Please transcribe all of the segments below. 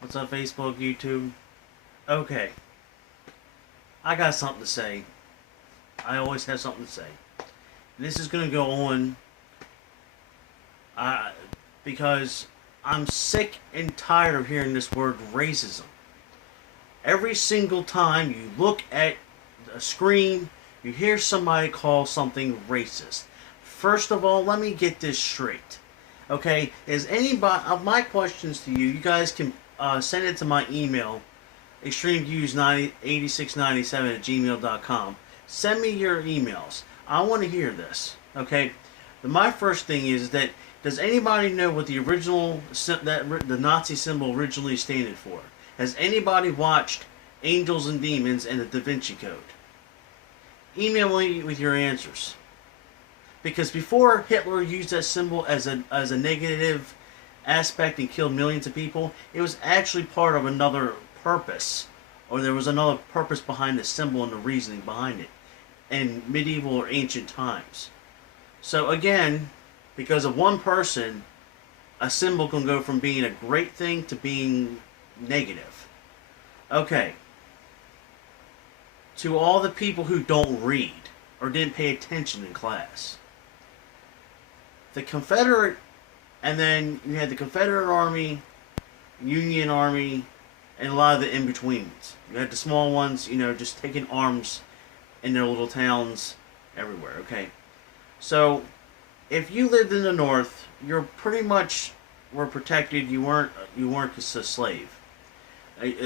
What's up, Facebook, YouTube? Okay, I got something to say. I always have something to say. This is gonna go on uh, because I'm sick and tired of hearing this word racism. Every single time you look at a screen, you hear somebody call something racist. First of all, let me get this straight. Okay, is anybody of my questions to you? You guys can send it to my email, extremeviews8697 at gmail.com. Send me your emails. I want to hear this. Okay, my first thing is that does anybody know what the original the Nazi symbol originally standed for? Has anybody watched Angels and Demons and the Da Vinci Code? Email me with your answers. Because before Hitler used that symbol as a negative aspect and killed millions of people, it was actually part of another purpose, or there was another purpose behind the symbol and the reasoning behind it in medieval or ancient times. So again, because of one person, a symbol can go from being a great thing to being negative. Okay. To all the people who don't read or didn't pay attention in class, the Confederate, and then you had the Confederate Army, Union Army, and a lot of the in-betweens. You had the small ones, just taking arms in their little towns everywhere, okay? So, if you lived in the North, you're pretty much were protected. You weren't a slave.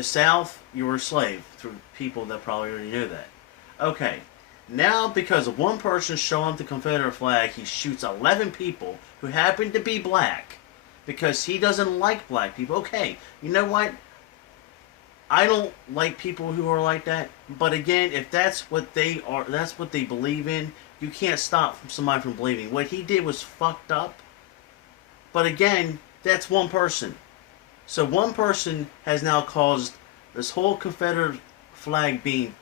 South, you were a slave through people that probably already knew that. Okay. Now, because of one person showing the Confederate flag, he shoots 11 people who happen to be black because he doesn't like black people. Okay, you know what? I don't like people who are like that. But again, if that's what they are, that's what they believe in, you can't stop somebody from believing. What he did was fucked up. But again, that's one person. So one person has now caused this whole Confederate flag being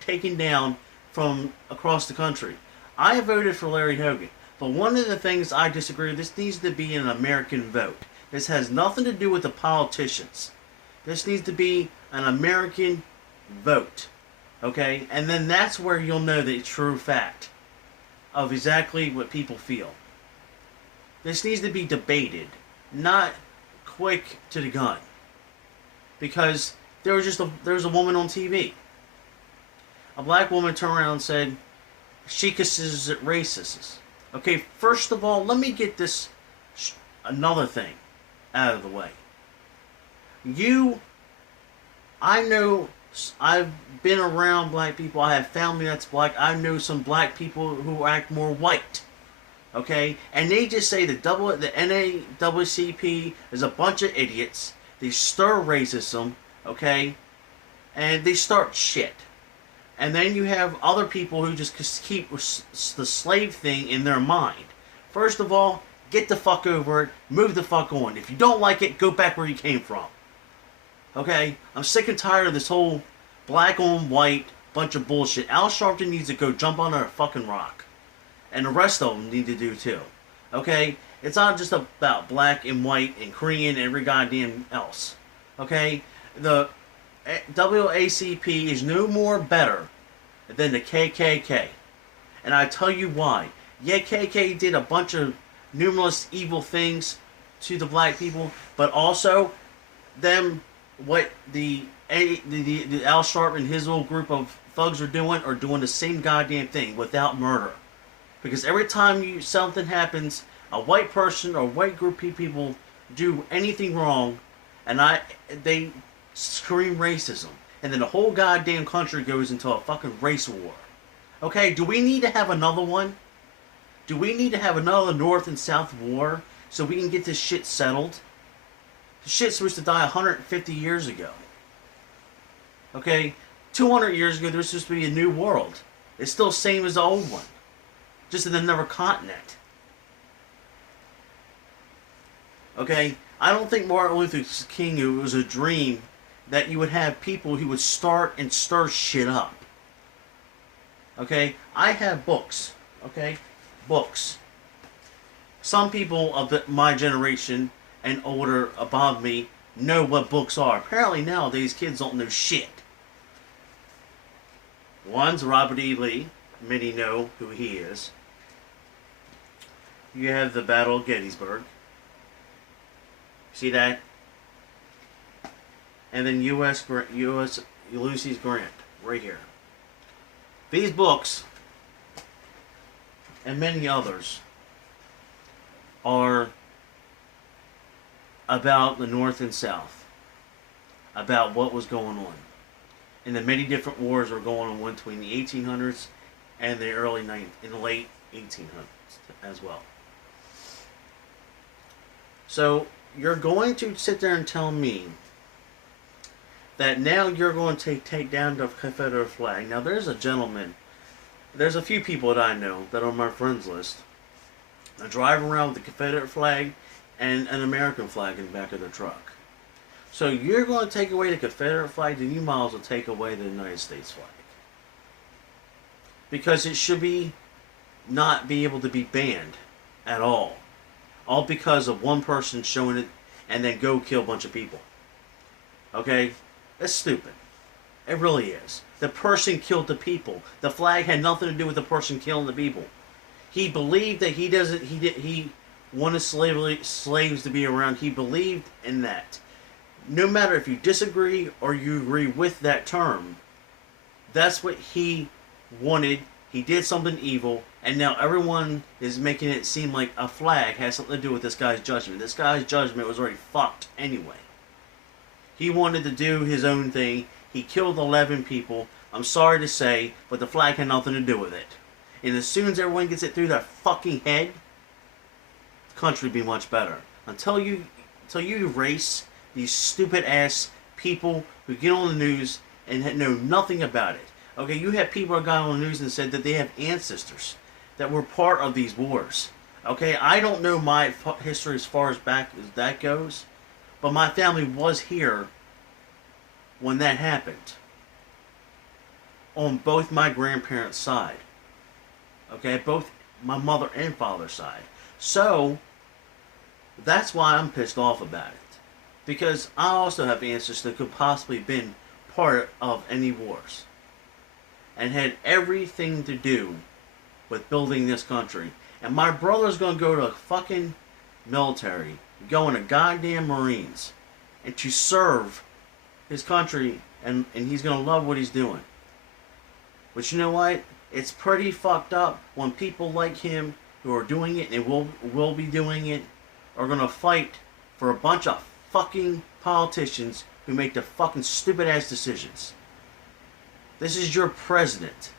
taken down from across the country. I voted for Larry Hogan, but one of the things I disagree with, this needs to be an American vote. This has nothing to do with the politicians. This needs to be an American vote. Okay? And then that's where you'll know the true fact of exactly what people feel. This needs to be debated, not quick to the gun. Because there was a woman on TV. A black woman turned around and said, she considers it racist. Okay, first of all, let me get this another thing out of the way. I know, I've been around black people. I have family that's black. I know some black people who act more white. Okay? And they just say the NAACP is a bunch of idiots. They stir racism. Okay? And they start shit. And then you have other people who just keep the slave thing in their mind. First of all, get the fuck over it. Move the fuck on. If you don't like it, go back where you came from. Okay? I'm sick and tired of this whole black on white bunch of bullshit. Al Sharpton needs to go jump on a fucking rock. And the rest of them need to do too. Okay? It's not just about black and white and Korean and every goddamn else. Okay? The WACP is no more better than the KKK. And I tell you why. Yeah, KKK did a bunch of numerous evil things to the black people, but also what the Al Sharpton and his little group of thugs are doing the same goddamn thing without murder. Because every time something happens, a white person or a white group of people do anything wrong, and they scream racism, and then the whole goddamn country goes into a fucking race war. Okay, do we need to have another one? Do we need to have another North and South war so we can get this shit settled? The shit's supposed to die 150 years ago. Okay, 200 years ago there was supposed to be a new world. It's still the same as the old one, just in another continent. Okay, I don't think Martin Luther King, it was a dream that you would have people who would start and stir shit up. Okay? I have books. Okay? Books. Some people of my generation and older above me know what books are. Apparently nowadays kids don't know shit. One's Robert E. Lee. Many know who he is. You have the Battle of Gettysburg. See that? And then U.S. Ulysses Grant, right here. These books, and many others, are about the North and South, about what was going on, and the many different wars are going on between the 1800s and the late 1800s as well. So you're going to sit there and tell me that now you're going to take down the Confederate flag. Now there's a few people that I know that are on my friends list that drive around with the Confederate flag and an American flag in the back of their truck. So you're going to take away the Confederate flag, then you might as well take away the United States flag. Because it should not be able to be banned at all. All because of one person showing it and then go kill a bunch of people. Okay? That's stupid. It really is. The person killed the people. The flag had nothing to do with the person killing the people. He believed that he wanted slaves to be around. He believed in that. No matter if you disagree or you agree with that term, that's what he wanted. He did something evil, and now everyone is making it seem like a flag has something to do with this guy's judgment. This guy's judgment was already fucked anyway. He wanted to do his own thing. He killed 11 people. I'm sorry to say, but the flag had nothing to do with it. And as soon as everyone gets it through their fucking head, the country would be much better. Until you erase these stupid ass people who get on the news and know nothing about it. Okay, you have people that got on the news and said that they have ancestors that were part of these wars. Okay, I don't know my history as far as back as that goes, but my family was here when that happened. On both my grandparents' side. Okay, both my mother and father's side. So, that's why I'm pissed off about it. Because I also have ancestors that could possibly have been part of any wars. And had everything to do with building this country. And my brother's going to go to a fucking military, go in a goddamn Marines, and to serve his country, and he's going to love what he's doing. But you know what? It's pretty fucked up when people like him who are doing it and will be doing it are going to fight for a bunch of fucking politicians who make the fucking stupid ass decisions. This is your president.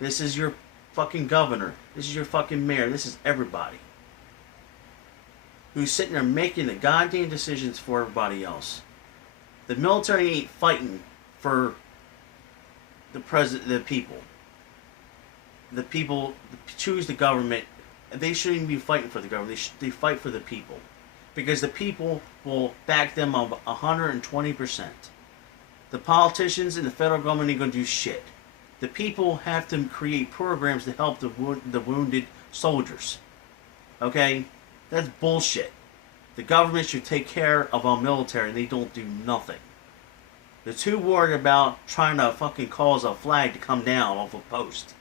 This is your fucking governor. This is your fucking mayor. This is everybody who's sitting there making the goddamn decisions for everybody else. The military ain't fighting for the people. The people choose the government. They shouldn't even be fighting for the government. They fight for the people. Because the people will back them up 120%. The politicians and the federal government ain't going to do shit. The people have to create programs to help the wounded soldiers. Okay? That's bullshit. The government should take care of our military and they don't do nothing. They're too worried about trying to fucking cause a flag to come down off a post.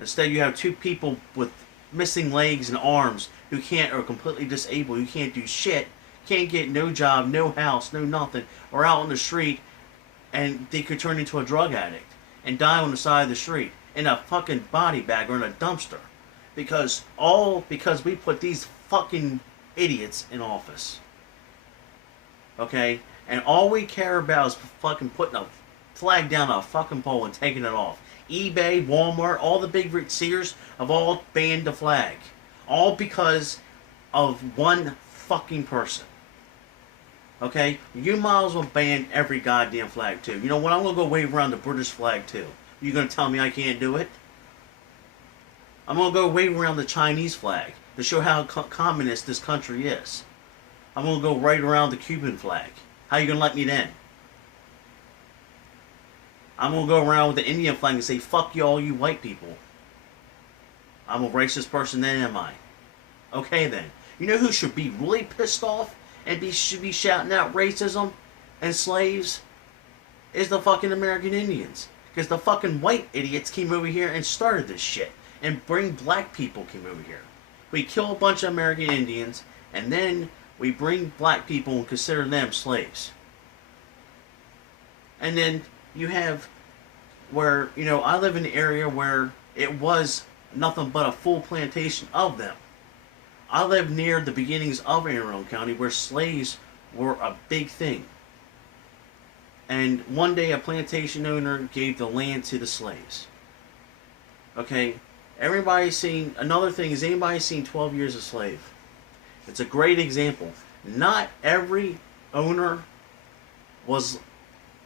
Instead you have two people with missing legs and arms who are completely disabled, who can't do shit, can't get no job, no house, no nothing, or out on the street, and they could turn into a drug addict and die on the side of the street in a fucking body bag or in a dumpster. Because we put these fucking idiots in office. Okay? And all we care about is fucking putting a flag down a fucking pole and taking it off. eBay, Walmart, all the big Sears have all banned the flag. All because of one fucking person. Okay? You might as well ban every goddamn flag too. You know what? I'm going to go wave around the British flag too. You going to tell me I can't do it? I'm going to go wave around the Chinese flag to show how communist this country is. I'm going to go right around the Cuban flag. How you going to let me then? I'm going to go around with the Indian flag and say, fuck you all you white people. I'm a racist person then, am I? Okay then. You know who should be really pissed off? and should be shouting out racism and slaves is the fucking American Indians. Because the fucking white idiots came over here and started this shit. And bring black people came over here. We kill a bunch of American Indians, and then we bring black people and consider them slaves. And then you have where, I live in an area where it was nothing but a full plantation of them. I live near the beginnings of Anne Arundel County where slaves were a big thing. And one day a plantation owner gave the land to the slaves. Okay? Everybody's seen, another thing is, anybody seen 12 Years a Slave? It's a great example. Not every owner was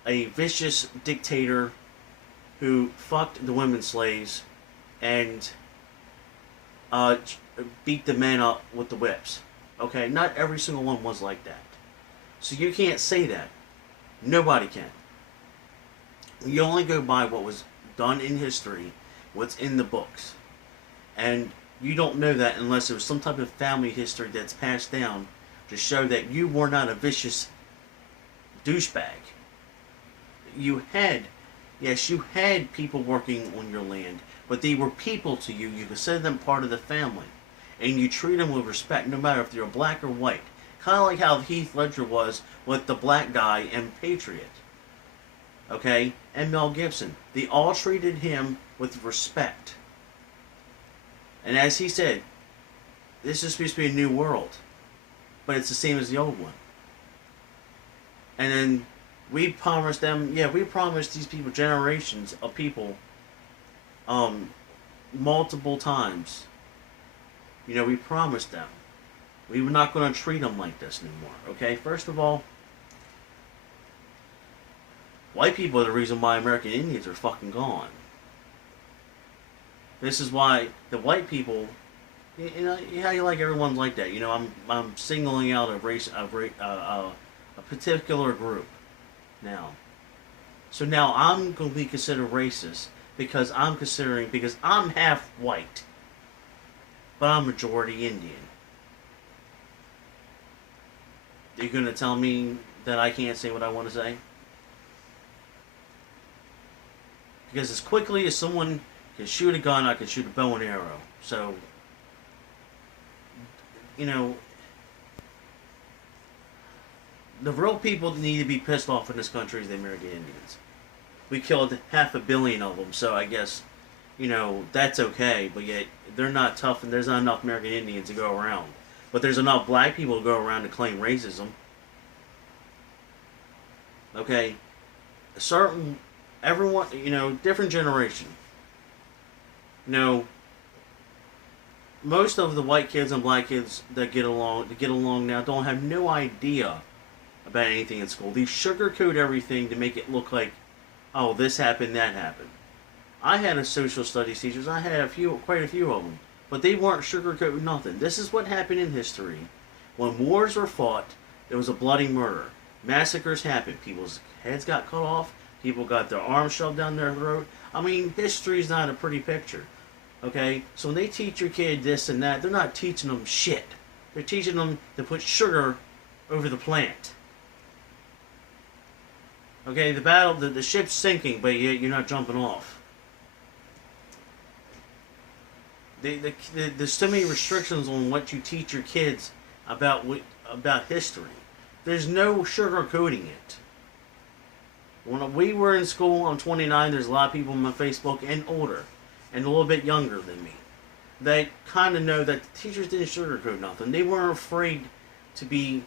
a vicious dictator who fucked the women slaves and beat the men up with the whips. Okay? Not every single one was like that. So you can't say that. Nobody can. You only go by what was done in history, what's in the books. And you don't know that unless there was some type of family history that's passed down to show that you were not a vicious douchebag. You had people working on your land, but they were people to you. You consider them part of the family. And you treat them with respect, no matter if they're black or white. Kind of like how Heath Ledger was with the black guy in Patriot. Okay? And Mel Gibson. They all treated him with respect. And as he said, this is supposed to be a new world. But it's the same as the old one. And then we promised them, we promised these people, generations of people, multiple times. We promised them. We were not going to treat them like this anymore. Okay? First of all, white people are the reason why American Indians are fucking gone. This is why the white people, how you like everyone's like that. I'm singling out a race, a particular group now. So now I'm going to be considered racist because I'm half white, but I'm majority Indian. Are you going to tell me that I can't say what I want to say? Because as quickly as someone can shoot a gun, I can shoot a bow and arrow. So, the real people that need to be pissed off in this country is the American Indians. We killed 500 million of them, so I guess, that's okay. But yet, they're not tough, and there's not enough American Indians to go around. But there's enough black people to go around to claim racism. Okay? Everyone, different generation. Most of the white kids and black kids that get along now don't have no idea about anything in school. They sugarcoat everything to make it look like, oh, this happened, that happened. I had a social studies teachers. I had quite a few of them. But they weren't sugarcoating nothing. This is what happened in history. When wars were fought, there was a bloody murder. Massacres happened. People's heads got cut off. People got their arms shoved down their throat. I mean, history's not a pretty picture. Okay? So when they teach your kid this and that, they're not teaching them shit. They're teaching them to put sugar over the plant. Okay? The ship's sinking, but you're not jumping off. There's so many restrictions on what you teach your kids about history. There's no sugarcoating it. When we were in school, I'm 29, there's a lot of people on my Facebook and older, and a little bit younger than me, that kind of know that the teachers didn't sugarcoat nothing. They weren't afraid to be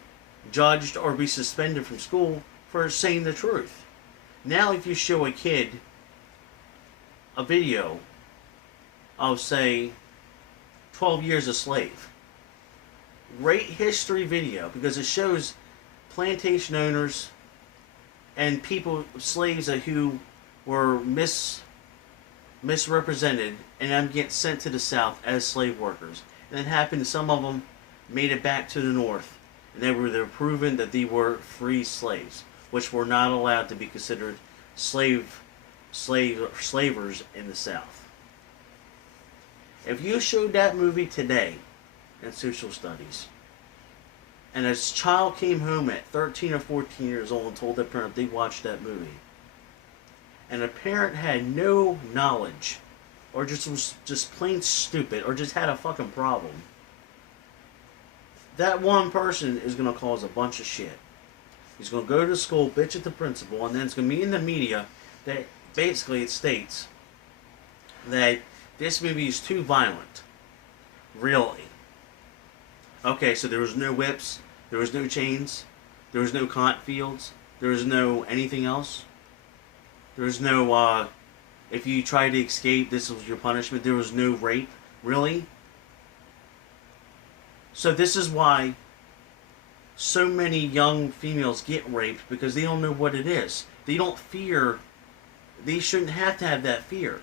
judged or be suspended from school for saying the truth. Now if you show a kid a video of, say, 12 Years a Slave. Great history video because it shows plantation owners and slaves who were misrepresented and then get sent to the South as slave workers. And it happened, some of them made it back to the North and they were proven that they were free slaves, which were not allowed to be considered slavers in the South. If you showed that movie today in social studies, and a child came home at 13 or 14 years old and told their parent they watched that movie, and the parent had no knowledge, or just was just plain stupid, or just had a fucking problem, that one person is going to cause a bunch of shit. He's going to go to school, bitch at the principal, and then it's going to be in the media that basically it states that this movie is too violent. Really? Okay, so there was no whips, there was no chains, there was no cotton fields, there was no anything else. There was no, if you tried to escape, this was your punishment. There was no rape. Really? So this is why so many young females get raped, because they don't know what it is. They don't fear. They shouldn't have to have that fear.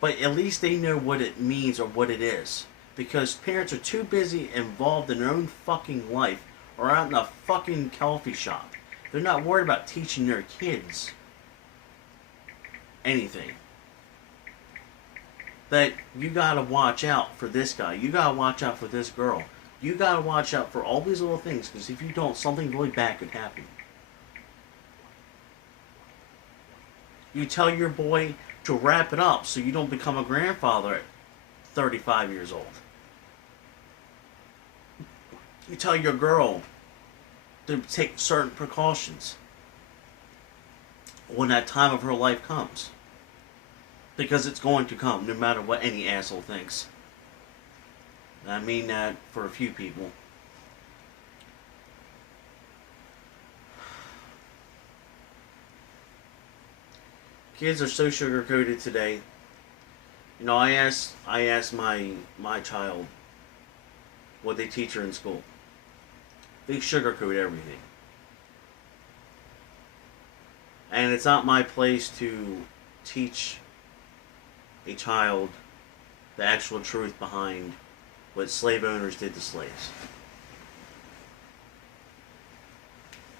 But at least they know what it means or what it is. Because parents are too busy involved in their own fucking life or out in a fucking coffee shop. They're not worried about teaching their kids anything. That you gotta watch out for this guy. You gotta watch out for this girl. You gotta watch out for all these little things, because if you don't, something really bad could happen. You tell your boy to wrap it up so you don't become a grandfather at 35 years old. You tell your girl to take certain precautions when that time of her life comes. Because it's going to come, no matter what any asshole thinks. And I mean that for a few people. Kids are so sugar-coated today. You know, I asked my child what they teach her in school. They sugarcoat everything. And it's not my place to teach a child the actual truth behind what slave owners did to slaves.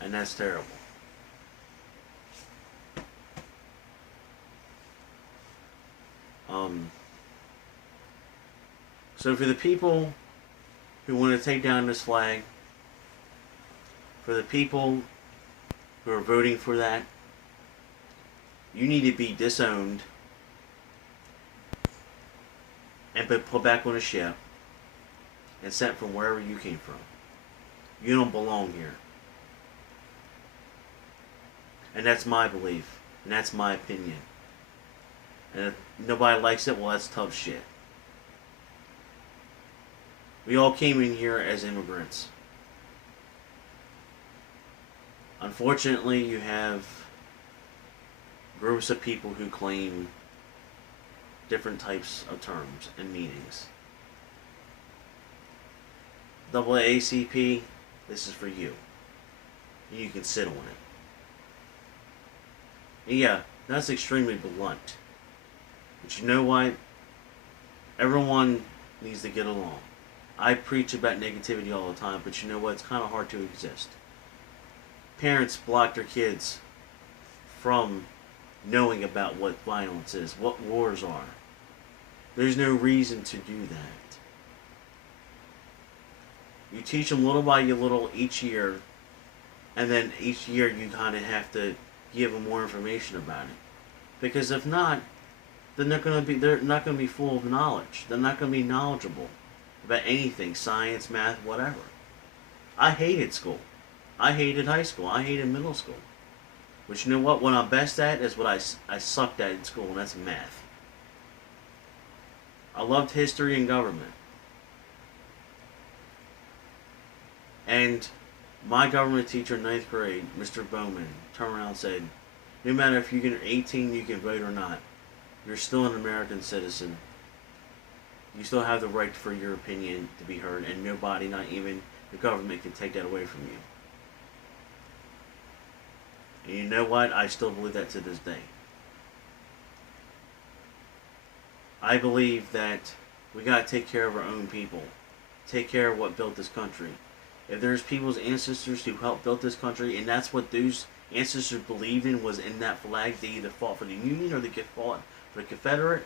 And that's terrible. So for the people who want to take down this flag, for the people who are voting for that, you need to be disowned and be put back on a ship and sent from wherever you came from. You don't belong here. And that's my belief. And that's my opinion. And if nobody likes it, well, that's tough shit. We all came in here as immigrants. Unfortunately, you have groups of people who claim different types of terms and meanings. AACP, this is for you. You can sit on it. And yeah, that's extremely blunt. But you know what? Everyone needs to get along. I preach about negativity all the time, but you know what? It's kind of hard to exist. Parents block their kids from knowing about what violence is, what wars are. There's no reason to do that. You teach them little by little each year, and then each year you kind of have to give them more information about it. Because if not, they're not going to be full of knowledge. They're not going to be knowledgeable about anything, science, math, whatever. I hated school. I hated high school. I hated middle school. But you know what? What I'm best at is what I sucked at in school, and that's math. I loved history and government. And my government teacher in 9th grade, Mr. Bowman, turned around and said, no matter if you get 18, you can vote or not, you're still an American citizen. You still have the right for your opinion to be heard, and nobody, not even the government, can take that away from you. And you know what? I still believe that to this day. I believe that we got to take care of our own people. Take care of what built this country. If there's people's ancestors who helped build this country, and that's what those ancestors believed in was in that flag, they either fought for the Union or they fought for the Confederate,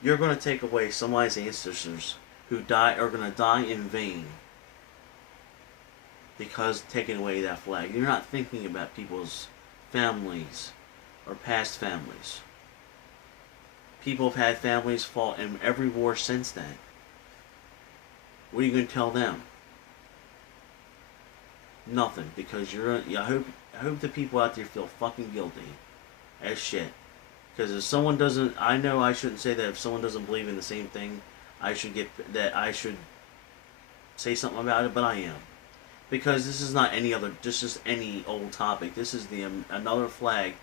you're going to take away somebody's ancestors who are going to die in vain because taking away that flag. You're not thinking about people's families or past families. People have had families fought in every war since then. What are you going to tell them? Nothing, because I hope the people out there feel fucking guilty as shit. Because if someone doesn't, I know I shouldn't say that. If someone doesn't believe in the same thing, I should say something about it, but I am. Because this is not any other, just any old topic. This is another flag,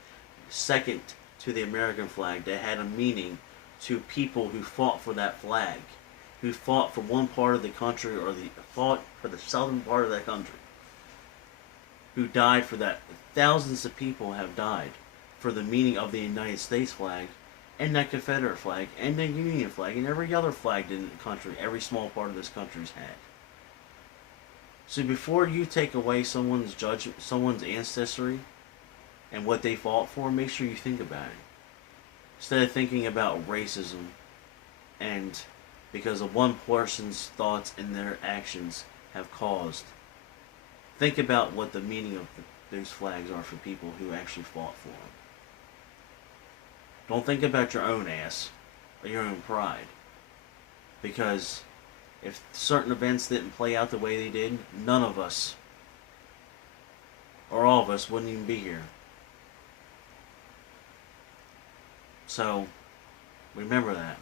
second to the American flag, that had a meaning to people who fought for that flag, who fought for one part of the country, or fought for the southern part of that country, who died for that. Thousands of people have died for the meaning of the United States flag, and that Confederate flag, and the Union flag, and every other flag in the country, every small part of this country's had. So before you take away someone's ancestry and what they fought for, make sure you think about it. Instead of thinking about racism and because of one person's thoughts and their actions have caused, think about what the meaning of those flags are for people who actually fought for them. Don't think about your own ass or your own pride. Because if certain events didn't play out the way they did, none of us, or all of us, wouldn't even be here. So, remember that.